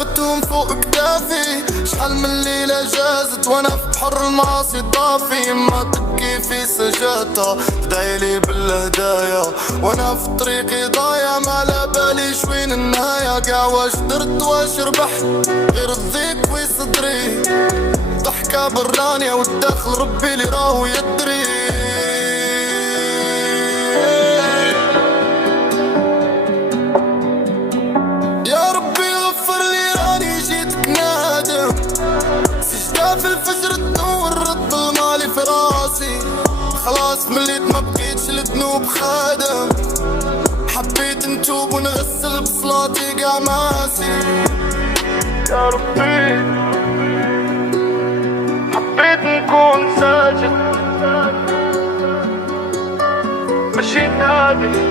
لفتهم فوق كتافي. شحال من ليلة جازت وانا في بحر المعاصي ضافي. ما تبكي في سجادها تدعيلي بالهدايا وانا في طريقي ضايع. ما على بالي شوين النهاية قاع واش درت واش ربحت غير الضيق في صدري. ضحكة برانية والداخل ربي اللي راهو يدري. يا ربي غفر لي راني جيتك نادم. سجدة في الفجر تنور رد المالي في راسي. خلاص مليت ما بقيتش لذنوب خادم. حبيت نتوب ونغسل بصلاتي قاع ماسي. يا ربي حبيت نكون ساجد ماشي نادي.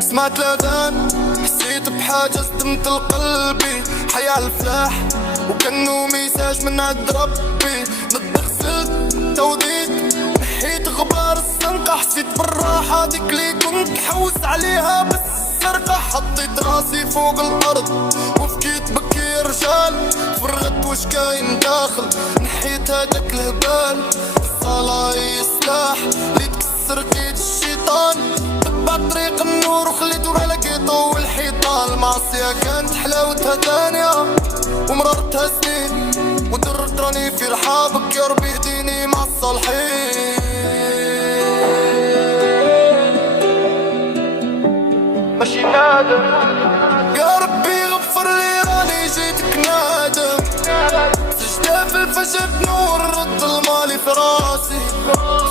سمعت الأذان حسيت بحاجة صدمت لقلبي. حيا الفلاح وكانو ميساج من عند ربي. غسلت توديت نحيت غبار الزنقة. حسيت بالراحة ديك اللي كنت حوس عليها بالسرقة. حطيت راسي فوق الأرض وبكيت بكي رجال. فرغت واش كاين داخل نحيت هداك الهبال. الصلاة هي سلاح اللي تكسر كيد الشيطان. تبع طريق النور وخليتو لقيتو والحيطان. المعصية كانت حلاوتها تانية ومررتها سنين. ودرت راني في رحابك يا ربي اهديني مع الصالحين. ماشي نادم. يا ربي غفر لي راني جيتك نادم. سجدة في الفجر بنور رد المالي في راسي.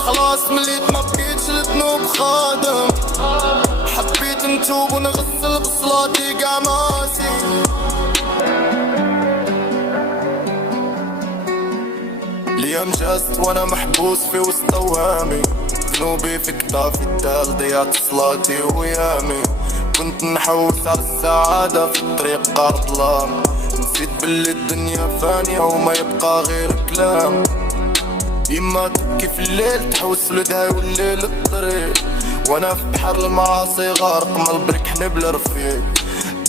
خلاص مليت ما بقيتش لذنوب خادم. حبيت نتوب ونغسل بصلاتي قاع ماسي. اليوم جازت وانا محبوس في وسط اوهامي. ذنوبي في كتافي الدال ضيعت صلاتي ويامي. كنت نحوس على السعادة في الطريق قار ظلام. نسيت باللي الدنيا فانية وما يبقى غير كلام. يما تبكي في الليل تحوس ولدها والليل الطريق. وانا في بحر المعاصي غارق ما البرك حنبل رفيق.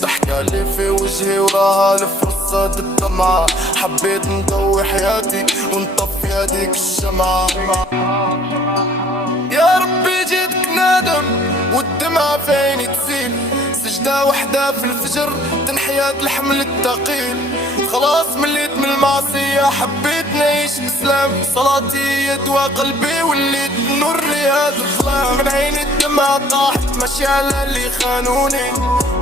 ضحكة اللي في وجهي وراها الفرصة الدمعة. حبيت نضوي حياتي ونطفي هديك الشمعة. يا ربي جيتك نادم والدمعة في عيني تسيل. سجدة وحدة في الفجر تنحيات الحمل الثقيل. خلاص مليت من المعصية حبيت نعيش بسلام. صلاتي هي دوا قلبي وليت نور هذا الظلام. من عيني الدمعة طاحت ماشي على اللي خانوني.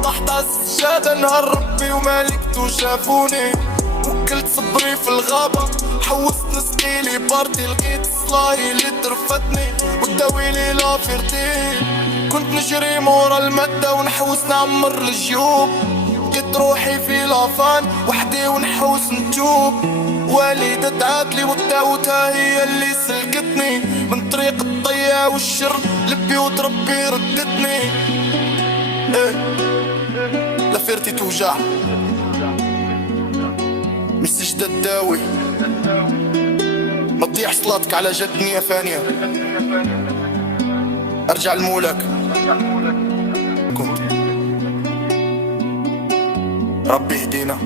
طحت عالسجادة نهار ربي ومالكتو شافوني. وكلت صبري في الغابة حوست نسقيلي باردي. لقيت صلاهي اللي ترفتني وداويلي لافيرتي. كنت نجري مورا المادة ونحوس نعمر الجيوب. لقيت روحي في لافان وحدي ونحوس نتوب. والدة عادلي والداوتها هي اللي سلكتني. من طريق الضيا والشر لبيوت ربي ردتني. لافيرتي توجع مش سجدة تداوي. ما تضيع صلاتك على جد نية فانية. ارجع لمولك كنت ربي يهدينا.